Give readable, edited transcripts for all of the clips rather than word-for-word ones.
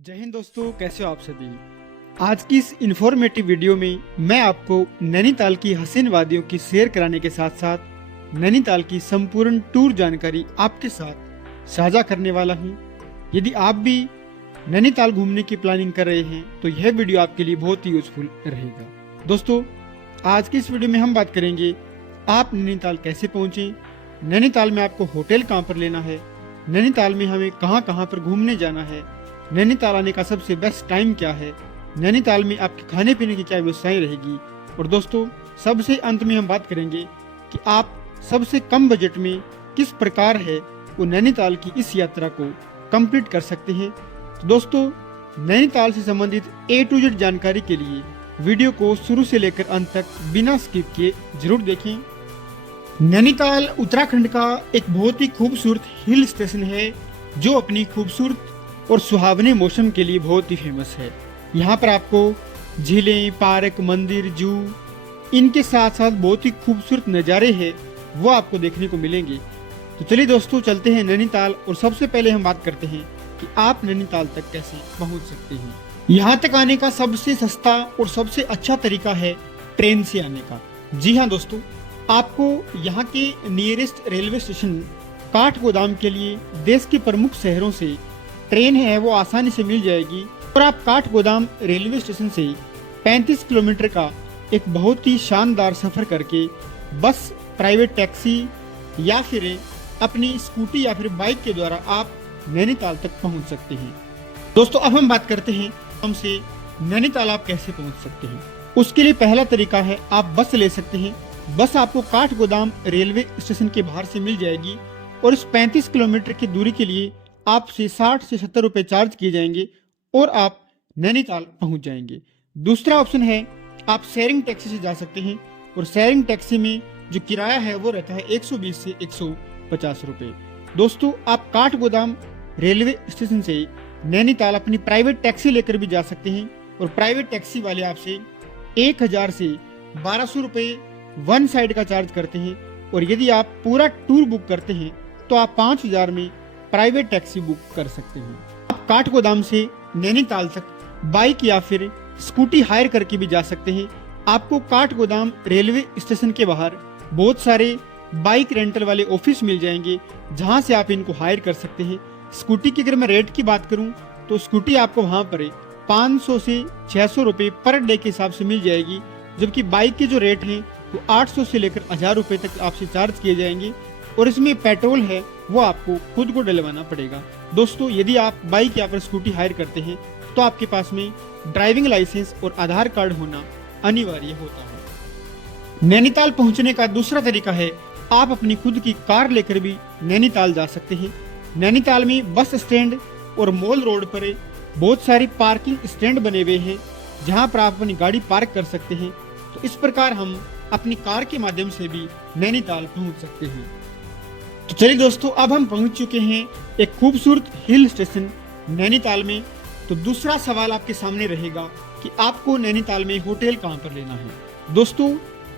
जय हिंद दोस्तों, कैसे हो आप सभी। आज की इस इंफॉर्मेटिव वीडियो में मैं आपको नैनीताल की हसीन वादियों की सैर कराने के साथ साथ नैनीताल की संपूर्ण टूर जानकारी आपके साथ साझा करने वाला हूं। यदि आप भी नैनीताल घूमने की प्लानिंग कर रहे हैं तो यह वीडियो आपके लिए बहुत ही यूजफुल रहेगा। दोस्तों, आज की इस वीडियो में हम बात करेंगे आप नैनीताल कैसे पहुंचे, नैनीताल में आपको होटल कहाँ पर लेना है, नैनीताल में हमें कहाँ कहाँ पर घूमने जाना है, नैनीताल आने का सबसे बेस्ट टाइम क्या है, नैनीताल में आपके खाने पीने की क्या व्यवस्थाएं रहेगी, और दोस्तों सबसे अंत में हम बात करेंगे कि आप सबसे कम बजट में किस प्रकार है वो नैनीताल की इस यात्रा को कंप्लीट कर सकते हैं। तो दोस्तों, नैनीताल से संबंधित A to Z जानकारी के लिए वीडियो को शुरू से लेकर अंत तक बिना स्किप किए जरूर देखें। नैनीताल उत्तराखंड का एक बहुत ही खूबसूरत हिल स्टेशन है जो अपनी खूबसूरत और सुहावने मौसम के लिए बहुत ही फेमस है। यहाँ पर आपको झीलें, पार्क, मंदिर, जू, इनके साथ साथ बहुत ही खूबसूरत नज़ारे हैं वो आपको देखने को मिलेंगे। तो चलिए दोस्तों, चलते हैं नैनीताल और सबसे पहले हम बात करते हैं कि आप नैनीताल तक कैसे पहुँच सकते हैं। यहाँ तक आने का सबसे सस्ता और सबसे अच्छा तरीका है ट्रेन से आने का। जी हाँ दोस्तों, आपको यहाँ के नियरेस्ट रेलवे स्टेशन काठगोदाम के लिए देश के प्रमुख शहरों से ट्रेन है वो आसानी से मिल जाएगी और आप काठगोदाम रेलवे स्टेशन से 35 किलोमीटर का एक बहुत ही शानदार सफर करके बस, प्राइवेट टैक्सी या फिर अपनी स्कूटी या फिर बाइक के द्वारा आप नैनीताल तक पहुंच सकते हैं। दोस्तों, अब हम बात करते हैं हमसे नैनीताल आप कैसे पहुंच सकते हैं। उसके लिए पहला तरीका है आप बस ले सकते हैं। बस आपको काठगोदाम रेलवे स्टेशन के बाहर से मिल जाएगी और इस 35 किलोमीटर की दूरी के लिए आपसे 60 से 70 रुपए चार्ज किए जाएंगे और आप नैनीताल पहुंच जाएंगे। दूसरा ऑप्शन है आप शेयरिंग टैक्सी से जा सकते हैं और शेयरिंग टैक्सी में जो किराया है वो रहता है 120 से 150 रुपए। दोस्तों, आप काठगोदाम रेलवे स्टेशन से नैनीताल अपनी प्राइवेट टैक्सी लेकर भी जा सकते हैं और प्राइवेट टैक्सी वाले आपसे 1000 से 1200 रुपए वन साइड का चार्ज करते हैं और यदि आप पूरा टूर बुक करते हैं तो आप 5000 में प्राइवेट टैक्सी बुक कर सकते हैं। आप काठगोदाम से नैनीताल तक बाइक या फिर स्कूटी हायर करके भी जा सकते हैं। आपको काठगोदाम रेलवे स्टेशन के बाहर बहुत सारे बाइक रेंटल वाले ऑफिस मिल जाएंगे जहां से आप इनको हायर कर सकते हैं। स्कूटी की अगर मैं रेट की बात करूं तो स्कूटी आपको वहां पर 500 से 600 रुपए पर डे के हिसाब से मिल जाएगी, जबकि बाइक के जो रेट हैं वो 800 से लेकर 1000 रुपए तक आपसे चार्ज किए जाएंगे और इसमें पेट्रोल है वो आपको खुद को डलवाना पड़ेगा। दोस्तों, यदि आप बाइक या फिर स्कूटी हायर करते हैं तो आपके पास में ड्राइविंग लाइसेंस और आधार कार्ड होना अनिवार्य होता है। नैनीताल पहुंचने का दूसरा तरीका है आप अपनी खुद की कार लेकर भी नैनीताल जा सकते हैं। नैनीताल में बस स्टैंड और मॉल रोड पर बहुत सारी पार्किंग स्टैंड बने हुए हैं जहां पर आप अपनी गाड़ी पार्क कर सकते हैं। तो इस प्रकार हम अपनी कार के माध्यम से भी नैनीताल पहुंच सकते हैं। तो चलिए दोस्तों, अब हम पहुंच चुके हैं एक खूबसूरत हिल स्टेशन नैनीताल में। तो दूसरा सवाल आपके सामने रहेगा कि आपको नैनीताल में होटल कहां पर लेना है। दोस्तों,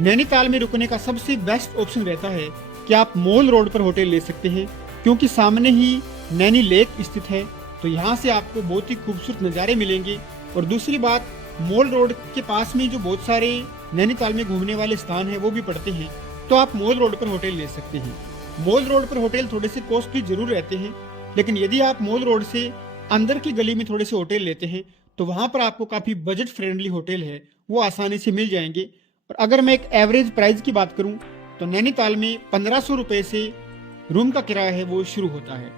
नैनीताल में रुकने का सबसे बेस्ट ऑप्शन रहता है कि आप मॉल रोड पर होटल ले सकते हैं क्योंकि सामने ही नैनी लेक स्थित है। तो यहाँ से आपको बहुत ही खूबसूरत नज़ारे मिलेंगे और दूसरी बात, मॉल रोड के पास में जो बहुत सारे नैनीताल में घूमने वाले स्थान हैं वो भी पड़ते हैं, तो आप मॉल रोड पर होटल ले सकते हैं। मॉल रोड पर होटल थोड़े से कॉस्टली जरूर रहते हैं, लेकिन यदि आप मॉल रोड से अंदर की गली में थोड़े से होटल लेते हैं तो वहाँ पर आपको काफ़ी बजट फ्रेंडली होटल है वो आसानी से मिल जाएंगे। और अगर मैं एक एवरेज प्राइस की बात करूँ तो नैनीताल में 1500 रुपये से रूम का किराया है वो शुरू होता है।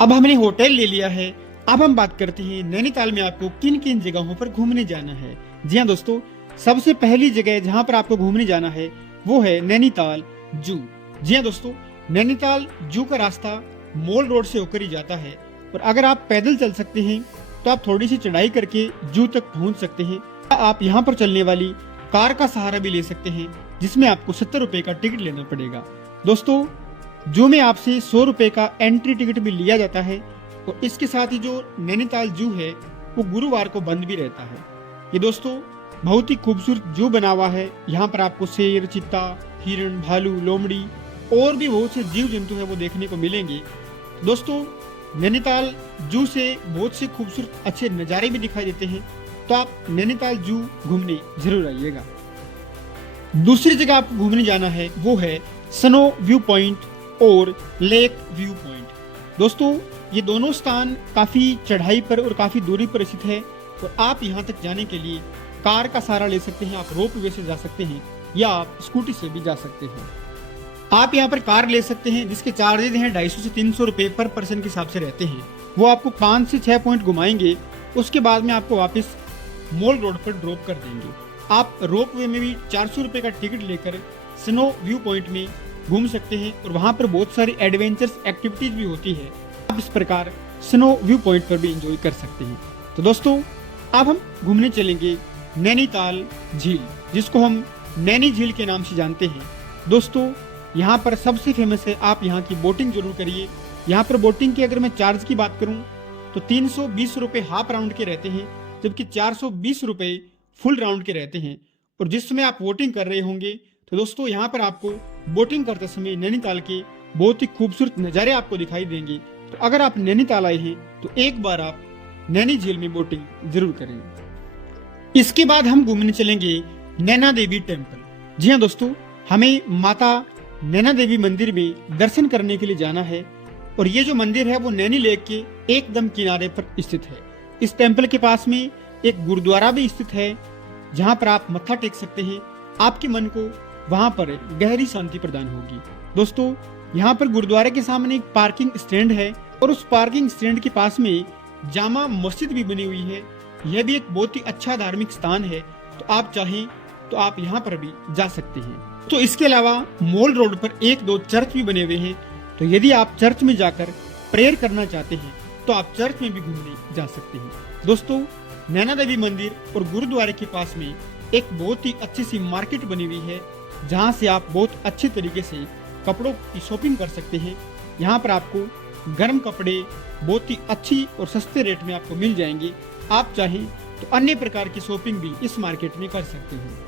अब हमने होटल ले लिया है, अब हम बात करते हैं नैनीताल में आपको किन किन जगहों पर घूमने जाना है। जी हाँ दोस्तों, सबसे पहली जगह जहाँ पर आपको घूमने जाना है वो है नैनीताल जू। जी हाँ दोस्तों, नैनीताल जू का रास्ता मॉल रोड से होकर ही जाता है और अगर आप पैदल चल सकते हैं तो आप थोड़ी सी चढ़ाई करके जू तक पहुंच सकते हैं। आप यहाँ पर चलने वाली कार का सहारा भी ले सकते हैं जिसमें आपको 70 रुपए का टिकट लेना पड़ेगा। दोस्तों, जू में आपसे 100 रुपए का एंट्री टिकट भी लिया जाता है और इसके साथ ही जो नैनीताल जू है वो गुरुवार को बंद भी रहता है। ये दोस्तों बहुत ही खूबसूरत जू बना हुआ है। यहाँ पर आपको शेर, चीता, हिरण, भालू, लोमड़ी और भी बहुत से जीव जंतु है वो देखने को मिलेंगे। दोस्तों, नैनीताल जू से बहुत से खूबसूरत अच्छे नज़ारे भी दिखाई देते हैं, तो आप नैनीताल जू घूमने जरूर आइएगा। दूसरी जगह आपको घूमने जाना है वो है स्नो व्यू पॉइंट और लेक व्यू पॉइंट। दोस्तों ये दोनों स्थान काफ़ी चढ़ाई पर और काफ़ी दूरी पर स्थित है और आप यहाँ तक जाने के लिए कार का सहारा ले सकते हैं, आप रोप वे से जा सकते हैं या आप स्कूटी से भी जा सकते हैं। आप यहाँ पर कार ले सकते हैं जिसके चार्जेज हैं 250 से 300 रुपये पर पर्सन के हिसाब से रहते हैं। वो आपको 5 से 6 पॉइंट घुमाएंगे, उसके बाद में आपको वापस मॉल रोड पर ड्रॉप कर देंगे। आप रोप वे में भी 400 रुपये का टिकट लेकर स्नो व्यू पॉइंट में घूम सकते हैं और वहाँ पर बहुत सारी एडवेंचर्स एक्टिविटीज भी होती है। आप इस प्रकार स्नो व्यू पॉइंट पर भी एंजॉय कर सकते हैं। तो दोस्तों अब हम घूमने चलेंगे नैनीताल झील, जिसको हम नैनी झील के नाम से जानते हैं। दोस्तों यहाँ पर सबसे फेमस है, आप यहाँ की बोटिंग जरूर करिए। यहाँ पर बोटिंग की अगर मैं चार्ज की बात करूँ तो 320 रुपये हाफ राउंड के रहते हैं, जबकि 420 रुपये फुल राउंड के रहते हैं। और जिस समय आप बोटिंग कर रहे होंगे तो दोस्तों यहाँ पर आपको बोटिंग करते समय नैनीताल के बहुत ही खूबसूरत नज़ारे आपको दिखाई देंगे। तो अगर आप नैनीताल आए हैं तो एक बार आप नैनी झील में बोटिंग जरूर करें। इसके बाद हम घूमने चलेंगे नैना देवी टेम्पल। जी हाँ दोस्तों, हमें माता नैना देवी मंदिर में दर्शन करने के लिए जाना है और ये जो मंदिर है वो नैनी लेक के एकदम किनारे पर स्थित है। इस टेम्पल के पास में एक गुरुद्वारा भी स्थित है जहाँ पर आप मत्था टेक सकते हैं, आपके मन को वहाँ पर गहरी शांति प्रदान होगी। दोस्तों यहाँ पर गुरुद्वारे के सामने एक पार्किंग स्टैंड है और उस पार्किंग स्टैंड के पास में जामा मस्जिद भी बनी हुई है। यह भी एक बहुत ही अच्छा धार्मिक स्थान है, तो आप चाहें तो आप यहाँ पर भी जा सकते हैं। तो इसके अलावा मॉल रोड पर 1-2 चर्च भी बने हुए हैं, तो यदि आप चर्च में जाकर प्रेयर करना चाहते हैं तो आप चर्च में भी घूमने जा सकते हैं। दोस्तों नैना देवी मंदिर और गुरुद्वारे के पास में एक बहुत ही अच्छी सी मार्केट बनी हुई है जहाँ से आप बहुत अच्छे तरीके से कपड़ों की शॉपिंग कर सकते हैं। यहाँ पर आपको गर्म कपड़े बहुत ही अच्छी और सस्ते रेट में आपको मिल जाएंगे। आप चाहें तो अन्य प्रकार की शॉपिंग भी इस मार्केट में कर सकते हैं।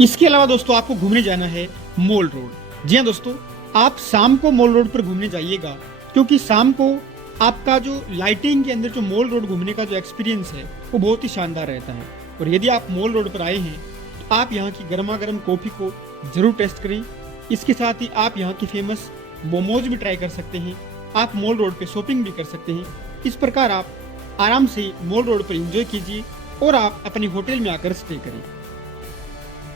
इसके अलावा दोस्तों आपको घूमने जाना है मॉल रोड। जी हाँ दोस्तों, आप शाम को मॉल रोड पर घूमने जाइएगा, क्योंकि शाम को आपका जो लाइटिंग के अंदर जो मॉल रोड घूमने का जो एक्सपीरियंस है वो बहुत ही शानदार रहता है। और यदि आप मॉल रोड पर आए हैं तो आप यहाँ की गर्मा गर्म कॉफ़ी को जरूर टेस्ट करें। इसके साथ ही आप यहाँ की फेमस मोमोज भी ट्राई कर सकते हैं। आप मॉल रोड पे शॉपिंग भी कर सकते हैं। इस प्रकार आप आराम से मॉल रोड पर एंजॉय कीजिए और आप अपने होटल में आकर स्टे करें।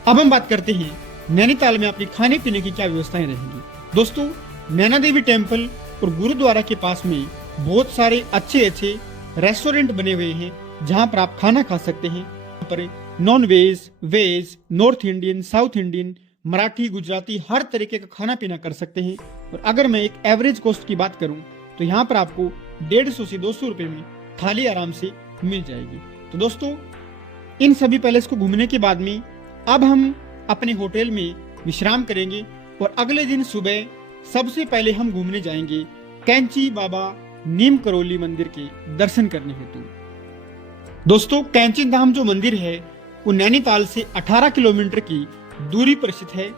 अब हम बात करते हैं नैनीताल में अपने खाने पीने की क्या व्यवस्थाएं रहेंगी। दोस्तों नैना देवी टेम्पल और गुरुद्वारा के पास में बहुत सारे अच्छे अच्छे रेस्टोरेंट बने हुए हैं जहां पर आप खाना खा सकते हैं। यहाँ पर non veg, veg, North Indian, South Indian, Marathi, Gujarati हर तरीके का खाना पीना कर सकते हैं। और अगर मैं एक एवरेज कॉस्ट की बात करूं तो यहाँ पर आपको 150 से 200 रुपये में थाली आराम से मिल जाएगी। तो दोस्तों इन सभी पैलेस को घूमने के बाद में अब हम अपने होटल में विश्राम करेंगे और अगले दिन सुबह सबसे पहले हम घूमने जाएंगे कैंची बाबा नीम करोली मंदिर के दर्शन करने हेतु। दोस्तों कैंची धाम जो मंदिर है वो नैनीताल से 18 किलोमीटर की दूरी पर स्थित है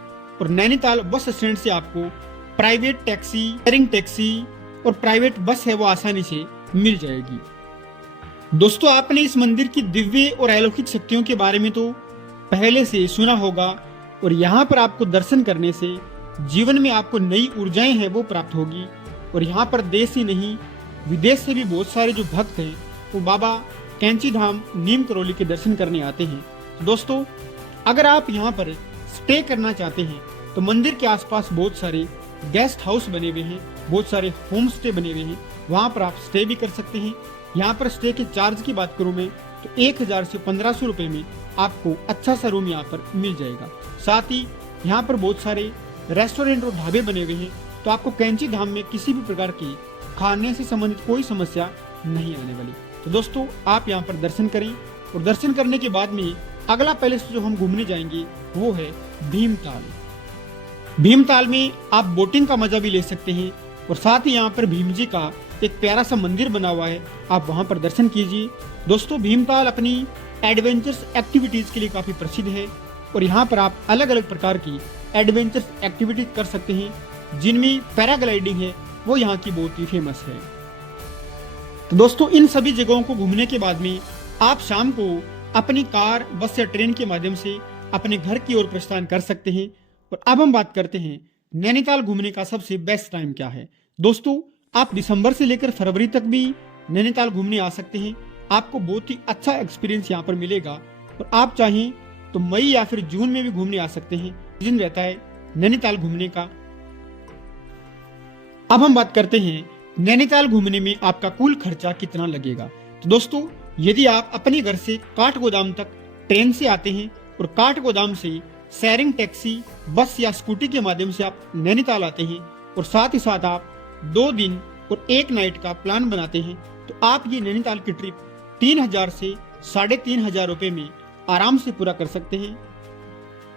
और नैनीताल बस स्टैंड से आपको प्राइवेट टैक्सी, शेयरिंग टैक्सी और प्राइवेट बस है वो आसानी से मिल जाएगी। दोस्तों आपने इस मंदिर की दिव्य और अलौकिक शक्तियों के बारे में तो पहले से सुना होगा और यहाँ पर आपको दर्शन करने से जीवन में आपको नई ऊर्जाएं हैं वो प्राप्त होगी। और यहाँ पर देश ही नहीं विदेश से भी बहुत सारे जो भक्त हैं वो बाबा कैंची धाम नीम करोली के दर्शन करने आते हैं। तो दोस्तों अगर आप यहाँ पर स्टे करना चाहते हैं तो मंदिर के आसपास बहुत सारे गेस्ट हाउस बने हुए हैं, बहुत सारे होम स्टे बने हुए हैं, वहाँ पर आप स्टे भी कर सकते हैं। यहाँ पर स्टे के चार्ज की बात करूँ मैं तो 1000 से 1500 रुपये में आपको अच्छा सा रूम यहाँ पर मिल जाएगा। साथ ही यहाँ पर बहुत सारे रेस्टोरेंट और ढाबे बने हुए हैं, तो आपको कैंची धाम में किसी भी प्रकार की खाने से संबंधित कोई समस्या नहीं आने वाली। तो दोस्तों आप यहाँ पर दर्शन करें और दर्शन करने के बाद में अगला पैलेस जो हम घूमने जाएंगे वो है भीमताल। भीमताल में आप बोटिंग का मजा भी ले सकते हैं और साथ ही यहाँ पर भीम जी का एक प्यारा सा मंदिर बना हुआ है, आप वहाँ पर दर्शन कीजिए। दोस्तों भीमताल अपनी एडवेंचर्स एक्टिविटीज के लिए काफी प्रसिद्ध है और यहाँ पर आप अलग अलग प्रकार की एडवेंचर्स एक्टिविटीज कर सकते हैं, जिनमें पैराग्लाइडिंग है वो यहाँ की बहुत ही फेमस है। तो दोस्तों इन सभी जगहों को घूमने के बाद में आप शाम को अपनी कार, बस या ट्रेन के माध्यम से अपने घर की ओर प्रस्थान कर सकते हैं। और अब हम बात करते हैं नैनीताल घूमने का सबसे बेस्ट टाइम क्या है। दोस्तों आप दिसंबर से लेकर फरवरी तक भी नैनीताल घूमने आ सकते हैं। आपको बहुत ही अच्छा एक्सपीरियंस यहाँ पर मिलेगा। और आप चाहें तो मई या फिर जून में भी घूमने आ सकते हैं, दिन रहता है नैनीताल घूमने का। अब हम बात करते हैं नैनीताल घूमने में आपका कुल खर्चा कितना लगेगा। तो दोस्तों यदि आप अपने घर से काठगोदाम तक ट्रेन से आते हैं और काठगोदाम से शेयरिंग टैक्सी, बस या स्कूटी के माध्यम से आप नैनीताल आते हैं और साथ ही साथ आप 2 दिन और 1 नाइट का प्लान बनाते हैं, तो आप ये नैनीताल की ट्रिप 3000 से 3500 रुपए में आराम से पूरा कर सकते हैं।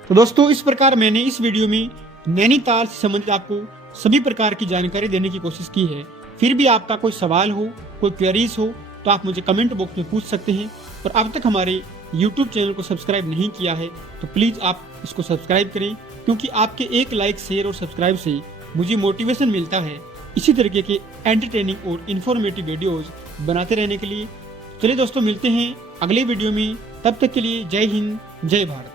तो दोस्तों इस प्रकार मैंने इस वीडियो में नैनीताल से संबंधित आपको सभी प्रकार की जानकारी देने की कोशिश की है। फिर भी आपका कोई सवाल हो, कोई क्वेरीज हो तो आप मुझे कमेंट बॉक्स में पूछ सकते हैं। और अब तक हमारे YouTube चैनल को सब्सक्राइब नहीं किया है तो प्लीज़ आप इसको सब्सक्राइब करें, क्योंकि आपके एक लाइक, शेयर और सब्सक्राइब से मुझे मोटिवेशन मिलता है इसी तरीके के एंटरटेनिंग और इन्फॉर्मेटिव वीडियोज़ बनाते रहने के लिए। चलिए दोस्तों मिलते हैं अगले वीडियो में, तब तक के लिए जय हिंद, जय भारत।